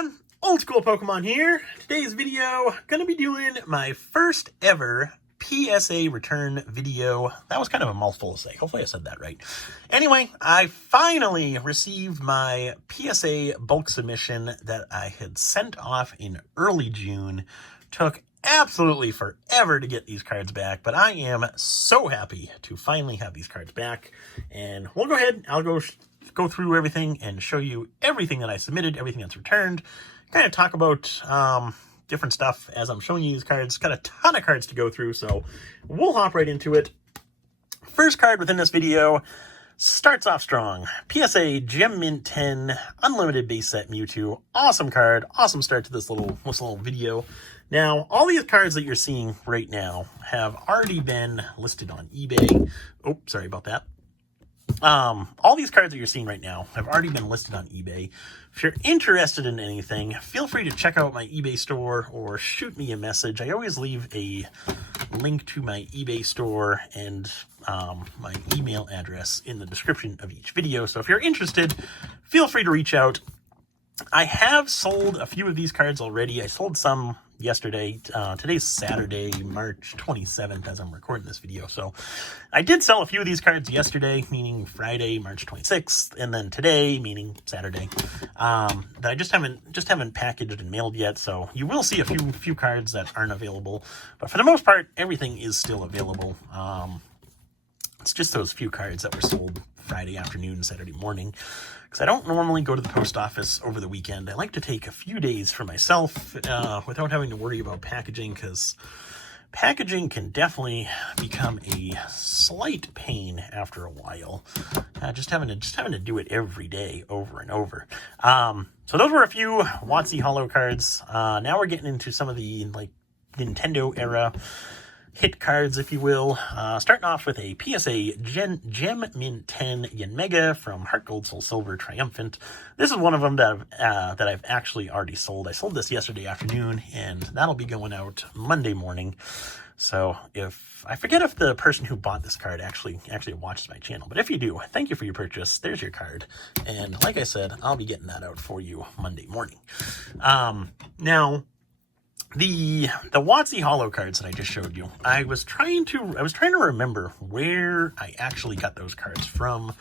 everyone, Old School Pokemon here. Today's video, gonna be doing my first ever PSA return video. That was kind of a mouthful to say. Hopefully I said that right. Anyway, I finally received my PSA bulk submission that I had sent off in early June. Took absolutely forever to get these cards back, but I am so happy to finally have these cards back. And we'll go ahead, I'll go through everything and show you everything that I submitted, everything that's returned, kind of talk about different stuff as I'm showing you these cards. Got a ton of cards to go through, so we'll hop right into it. First card within this video starts off strong. PSA Gem Mint 10 Unlimited Base Set Mewtwo. Awesome card, awesome start to this little video. Now, all these cards that you're seeing right now have already been listed on eBay. Oh, sorry about that. All these cards that you're seeing right now have already been listed on eBay. If you're interested in anything, feel free to check out my eBay store or shoot me a message. I always leave a link to my eBay store and my email address in the description of each video. So if you're interested, feel free to reach out. I have sold a few of these cards already. I sold some yesterday. Today's Saturday, March 27th, as I'm recording this video. So I did sell a few of these cards yesterday, meaning Friday, March 26th, and then today, meaning Saturday, that I just haven't packaged and mailed yet. So you will see a few cards that aren't available, but for the most part, everything is still available. It's just those few cards that were sold Friday afternoon, Saturday morning, because I don't normally go to the post office over the weekend. I like to take a few days for myself without having to worry about packaging, because packaging can definitely become a slight pain after a while. Just having to do it every day over and over. So those were a few WotC Holo cards. Now we're getting into some of the Nintendo era hit cards, if you will. Starting off with a PSA Gem Mint 10 Yanmega from Heart Gold Soul Silver Triumphant. This is one of them that I've actually already sold. I sold this yesterday afternoon, and that'll be going out Monday morning. So I forget if the person who bought this card actually watches my channel, but if you do, thank you for your purchase. There's your card. And like I said, I'll be getting that out for you Monday morning. Now, the WotC Holo cards that I just showed you, I was trying to remember where I actually got those cards from,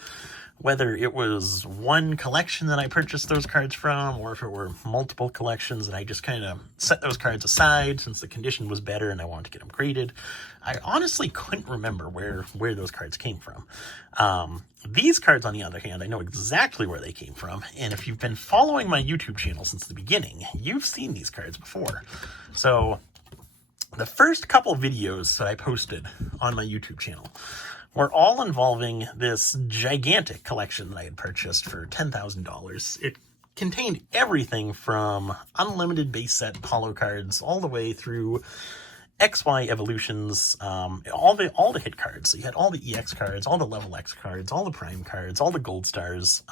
whether it was one collection that I purchased those cards from, or if it were multiple collections that I just kind of set those cards aside since the condition was better and I wanted to get them graded. I honestly couldn't remember where those cards came from. These cards, on the other hand, I know exactly where they came from, and if you've been following my YouTube channel since the beginning, you've seen these cards before. So the first couple videos that I posted on my YouTube channel were all involving this gigantic collection that I had purchased for $10,000. It contained everything from unlimited base set holo cards all the way through XY evolutions, all the hit cards. So you had all the EX cards, all the level X cards, all the prime cards, all the gold stars.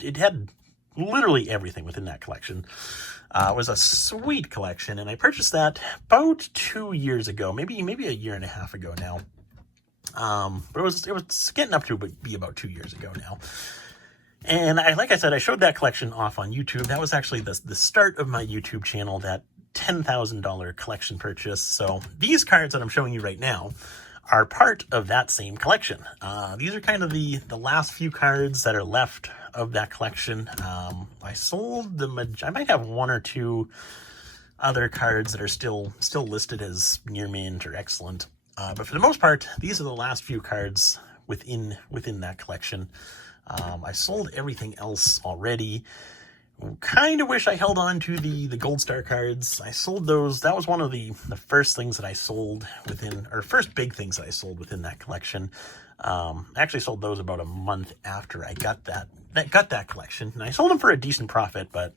It had literally everything within that collection. It was a sweet collection, and I purchased that about 2 years ago, maybe a year and a half ago now. But it was getting up to be about 2 years ago now. And like I said, I showed that collection off on YouTube. That was actually the start of my YouTube channel, that $10,000 collection purchase. So these cards that I'm showing you right now are part of that same collection. These are kind of the last few cards that are left of that collection. I sold I might have one or two other cards that are still listed as near mint or excellent. But for the most part, these are the last few cards within that collection. I sold everything else already. Kind of wish I held on to the gold star cards. I sold those. That was one of the first things that I sold first big things that I sold within that collection. I actually sold those about a month after I got that collection, and I sold them for a decent profit. But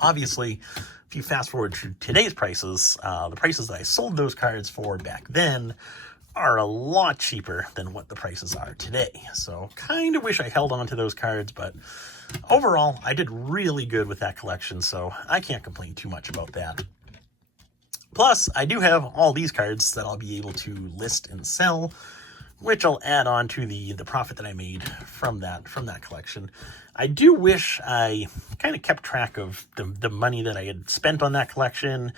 obviously, if you fast forward to today's prices, the prices that I sold those cards for back then are a lot cheaper than what the prices are today. So kind of wish I held on to those cards, but overall, I did really good with that collection, so I can't complain too much about that. Plus, I do have all these cards that I'll be able to list and sell which I'll add on to the profit that I made from that collection. I do wish I kind of kept track of the money that I had spent on that collection,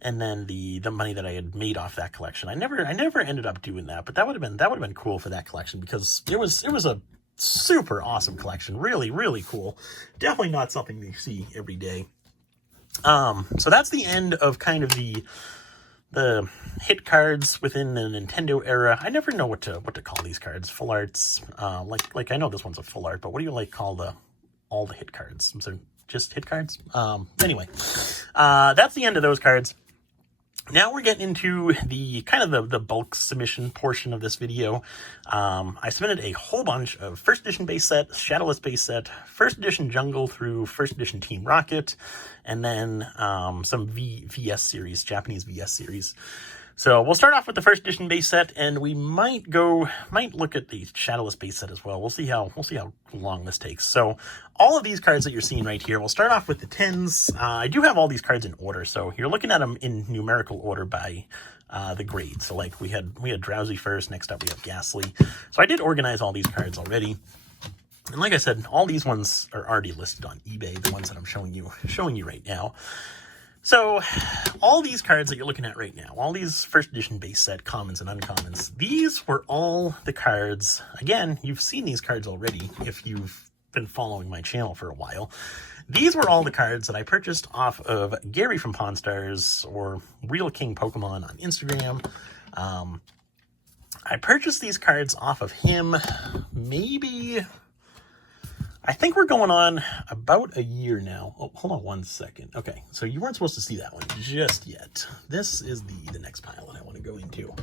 and then the money that I had made off that collection. I never ended up doing that, but that would have been cool for that collection, because it was a super awesome collection. Really, really cool. Definitely not something you see every day. So that's the end of kind of the hit cards within the Nintendo era. I never know what to call these cards. Full arts. Like I know this one's a full art, but what do you call all the hit cards? So just hit cards? Anyway, that's the end of those cards. Now we're getting into the kind of the bulk submission portion of this video. I submitted a whole bunch of first edition base set, Shadowless base set, first edition Jungle through first edition Team Rocket, and then some VS series, Japanese VS series. So we'll start off with the first edition base set, and we might look at the Shadowless base set as well. We'll see how long this takes. So all of these cards that you're seeing right here, we'll start off with the 10s. I do have all these cards in order, so you're looking at them in numerical order by the grade. So like we had Drowsy first, next up we have Ghastly. So I did organize all these cards already. And like I said, all these ones are already listed on eBay, the ones that I'm showing you right now. So all these cards that you're looking at right now, all these first edition base set commons and uncommons, these were all the cards. Again, you've seen these cards already if you've been following my channel for a while. These were all the cards that I purchased off of Gary from Pawn Stars, or Real King Pokemon on Instagram. I purchased these cards off of him maybe... I think we're going on about a year now. Oh, hold on one second. Okay, so you weren't supposed to see that one just yet. This is the next pile that I want to go into.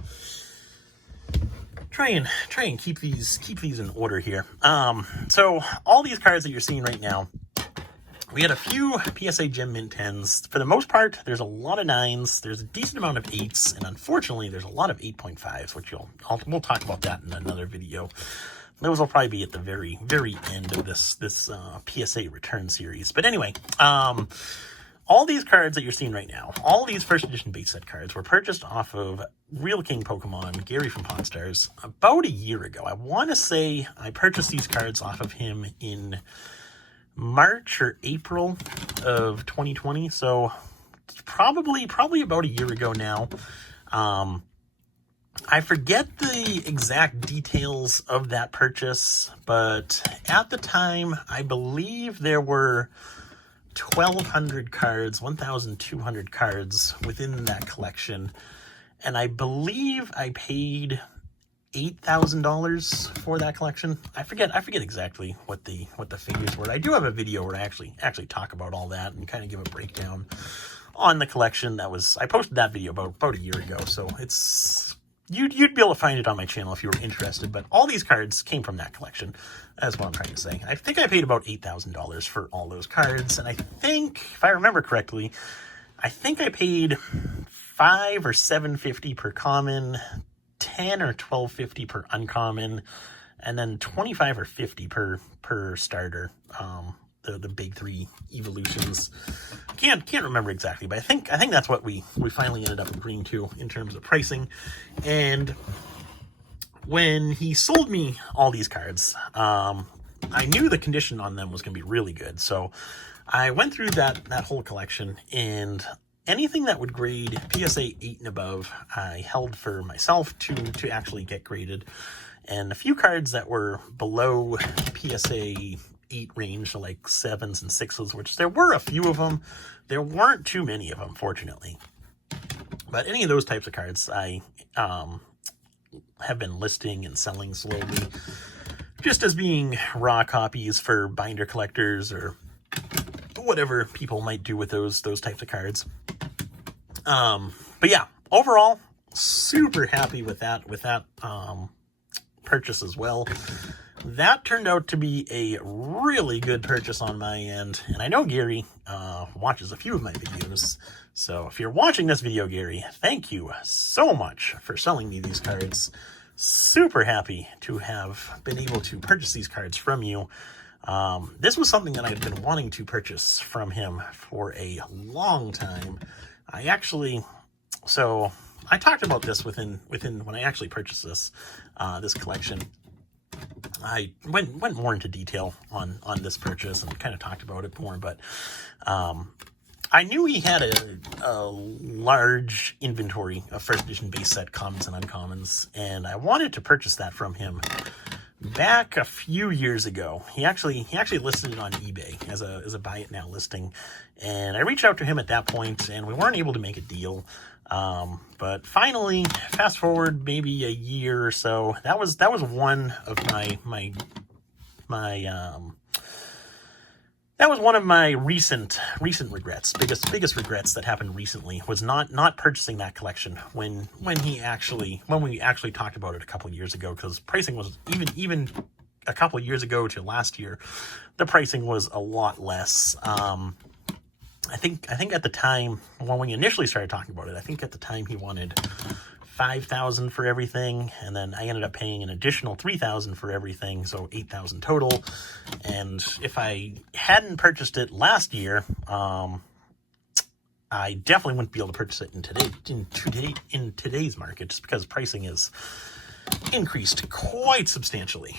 Try and keep these in order here. So all these cards that you're seeing right now, we had a few PSA Gem Mint 10s. For the most part, there's a lot of 9s. There's a decent amount of 8s, and unfortunately, there's a lot of 8.5s, which we'll talk about that in another video. Those will probably be at the very, very end of this PSA return series. But anyway, all these cards that you're seeing right now, all these first edition base set cards were purchased off of Real King Pokemon, Gary from Pawn Stars, about a year ago. I want to say I purchased these cards off of him in March or April of 2020. So it's probably about a year ago now. I forget the exact details of that purchase, but at the time, I believe there were 1,200 cards, 1,200 cards within that collection, and I believe I paid $8,000 for that collection. I forget exactly what the figures were. I do have a video where I actually talk about all that and kind of give a breakdown on the collection. I posted that video about a year ago, so it's... You'd be able to find it on my channel if you were interested, but all these cards came from that collection. That's what I'm trying to say. I think I paid about $8,000 for all those cards, and I think, if I remember correctly, I think I paid $5 or $7.50 per common, $10 or $12.50 per uncommon, and then $25 or $50 per starter. The big three evolutions. Can't remember exactly, but I think that's what we finally ended up agreeing to in terms of pricing. And when he sold me all these cards, I knew the condition on them was going to be really good. So I went through that whole collection, and anything that would grade PSA 8 and above, I held for myself to actually get graded. And a few cards that were below PSA 8 range, so like 7s and 6s, which there were a few of them. There weren't too many of them, fortunately. But any of those types of cards, I have been listing and selling slowly, just as being raw copies for binder collectors or whatever people might do with those types of cards. But yeah, overall, super happy with that purchase as well. That turned out to be a really good purchase on my end, and I know Gary watches a few of my videos, so if you're watching this video, Gary, thank you so much for selling me these cards. Super happy to have been able to purchase these cards from you. This was something that I've been wanting to purchase from him for a long time. So I talked about this within when I actually purchased this this collection. I went more into detail on this purchase and kind of talked about it more, but I knew he had a large inventory of first edition base set commons and uncommons, and I wanted to purchase that from him back a few years ago. He actually listed it on eBay as a buy it now listing, and I reached out to him at that point, and we weren't able to make a deal. But finally, fast forward maybe a year or so, that was one of that was one of my recent regrets. Biggest regrets that happened recently was not purchasing that collection when we actually talked about it a couple of years ago, because pricing was even a couple of years ago to last year, the pricing was a lot less. I think at the time when we initially started talking about it, I think at the time he wanted $5,000 for everything, and then I ended up paying an additional $3,000 for everything, so $8,000 total. And if I hadn't purchased it last year, I definitely wouldn't be able to purchase it in today's market, just because pricing is increased quite substantially.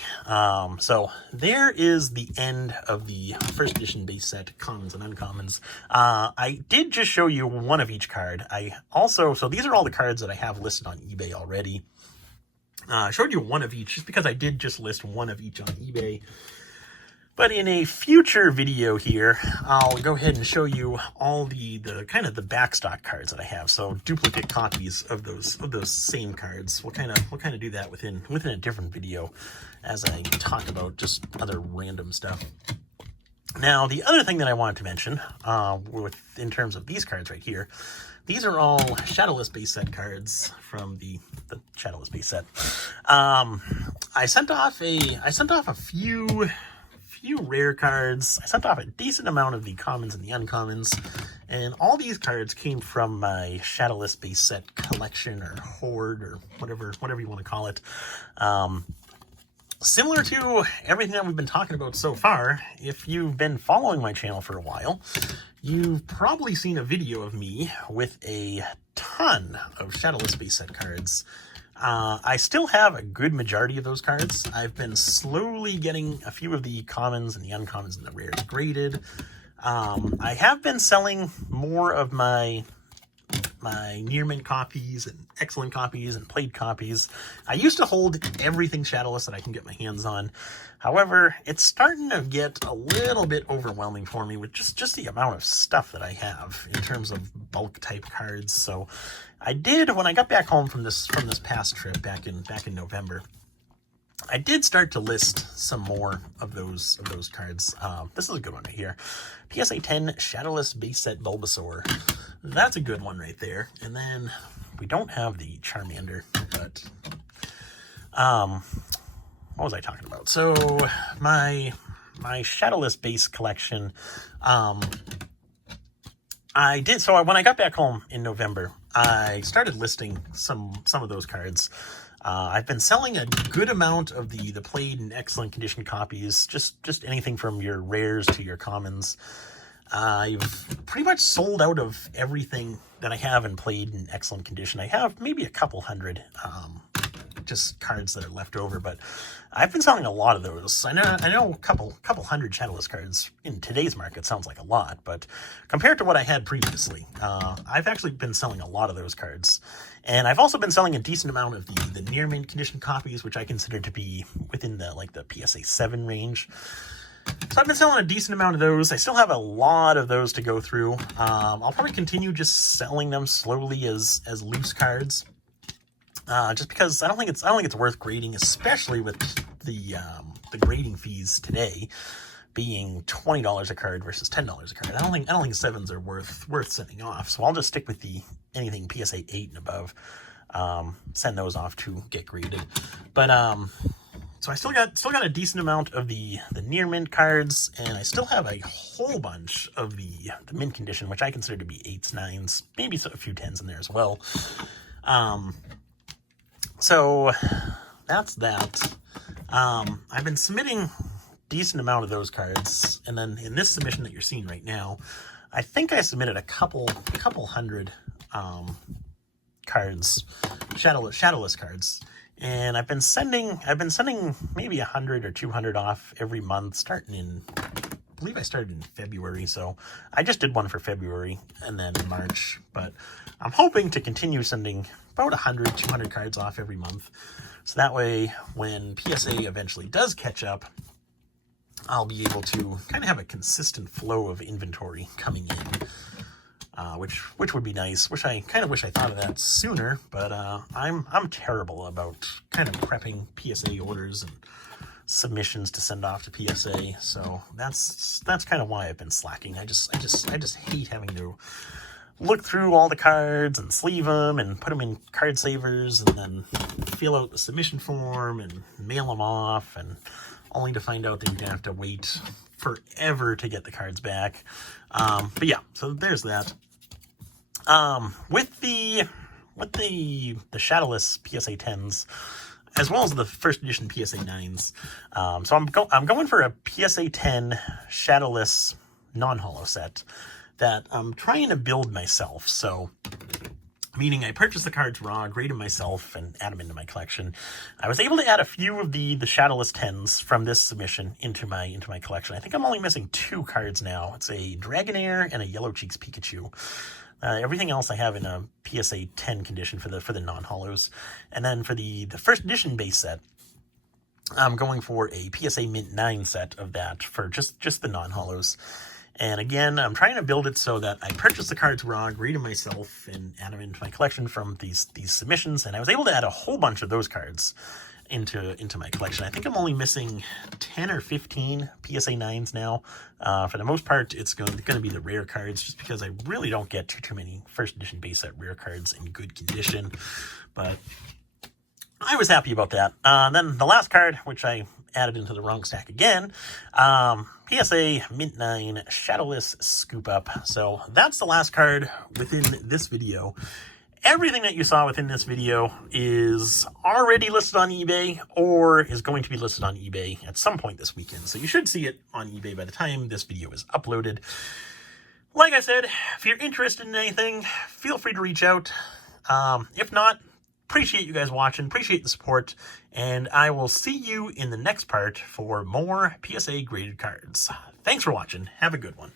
So there is the end of the first edition base set commons and uncommons. I did just show you one of each card. So these are all the cards that I have listed on eBay already. I showed you one of each just because I did just list one of each on eBay. But in a future video here, I'll go ahead and show you all the kind of the backstock cards that I have. So duplicate copies of those same cards. We'll kind of do that within a different video as I talk about just other random stuff. Now, the other thing that I wanted to mention, in terms of these cards right here, these are all Shadowless base set cards from the Shadowless base set. I sent off a few rare cards. I sent off a decent amount of the commons and the uncommons, and all these cards came from my Shadowless base set collection or hoard or whatever you want to call it. Similar to everything that we've been talking about so far, if you've been following my channel for a while, you've probably seen a video of me with a ton of Shadowless base set cards. I still have a good majority of those cards. I've been slowly getting a few of the commons and the uncommons and the rares graded. I have been selling more of my near mint copies and excellent copies and played copies. I used to hold everything Shadowless that I can get my hands on. However, it's starting to get a little bit overwhelming for me with just the amount of stuff that I have in terms of bulk type cards. So I did, when I got back home from this past trip back in November, I did start to list some more of those cards. This is a good one right here. PSA 10 Shadowless base set Bulbasaur. That's a good one right there. And then we don't have the Charmander, but what was I talking about? So my Shadowless base collection, I did. So when I got back home in November, I started listing some of those cards. I've been selling a good amount of the played and excellent condition copies, just anything from your rares to your commons. I've pretty much sold out of everything that I have in played in excellent condition. I have maybe a couple hundred just cards that are left over, but I've been selling a lot of those. I know a couple hundred Shadowless cards in today's market sounds like a lot, but compared to what I had previously, I've actually been selling a lot of those cards. And I've also been selling a decent amount of the near mint condition copies, which I consider to be within the PSA 7 range. So I've been selling a decent amount of those. I still have a lot of those to go through. I'll probably continue just selling them slowly as loose cards. Just because I don't think it's worth grading, especially with the grading fees today being $20 a card versus $10 a card. I don't think 7s are worth sending off. So I'll just stick with anything PSA 8 and above. Send those off to get graded. But so I still got a decent amount of the near mint cards, and I still have a whole bunch of the mint condition, which I consider to be 8s, 9s, maybe a few 10s in there as well. So that's that. I've been submitting decent amount of those cards, and then in this submission that you're seeing right now, I think I submitted a couple hundred cards, Shadowless cards. And I've been sending maybe 100 or 200 off every month, starting in, I believe I started in February, so I just did one for February and then March, but I'm hoping to continue sending about 100, 200 cards off every month, so that way when PSA eventually does catch up, I'll be able to kind of have a consistent flow of inventory coming in. Which would be nice. I kind of wish I thought of that sooner, but I'm terrible about kind of prepping PSA orders and submissions to send off to PSA. So that's kind of why I've been slacking. I just hate having to look through all the cards and sleeve them and put them in card savers and then fill out the submission form and mail them off, and only to find out that you're gonna have to wait forever to get the cards back. But yeah, so there's that. With the Shadowless PSA 10s, as well as the first edition PSA 9s, so I'm going for a PSA 10 Shadowless non-holo set that I'm trying to build myself. So, meaning I purchased the cards raw, grade them myself, and add them into my collection. I was able to add a few of the Shadowless 10s from this submission into my collection. I think I'm only missing 2 cards now. It's a Dragonair and a Yellow Cheeks Pikachu. Everything else I have in a PSA 10 condition for the non-holos. And then for the first edition base set, I'm going for a PSA Mint 9 set of that for just the non-holos. And again, I'm trying to build it so that I purchase the cards raw, grade them myself, and add them into my collection from these submissions. And I was able to add a whole bunch of those cards into my collection. I think I'm only missing 10 or 15 PSA 9s now. For the most part, it's going to be the rare cards, just because I really don't get too many first edition base set rare cards in good condition. But I was happy about that. Then the last card, which I added into the wrong stack again, PSA Mint 9 Shadowless Scoop Up. So that's the last card within this video. Everything that you saw within this video is already listed on eBay or is going to be listed on eBay at some point this weekend. So you should see it on eBay by the time this video is uploaded. Like I said, if you're interested in anything, feel free to reach out. If not, appreciate you guys watching, appreciate the support, and I will see you in the next part for more PSA graded cards. Thanks for watching. Have a good one.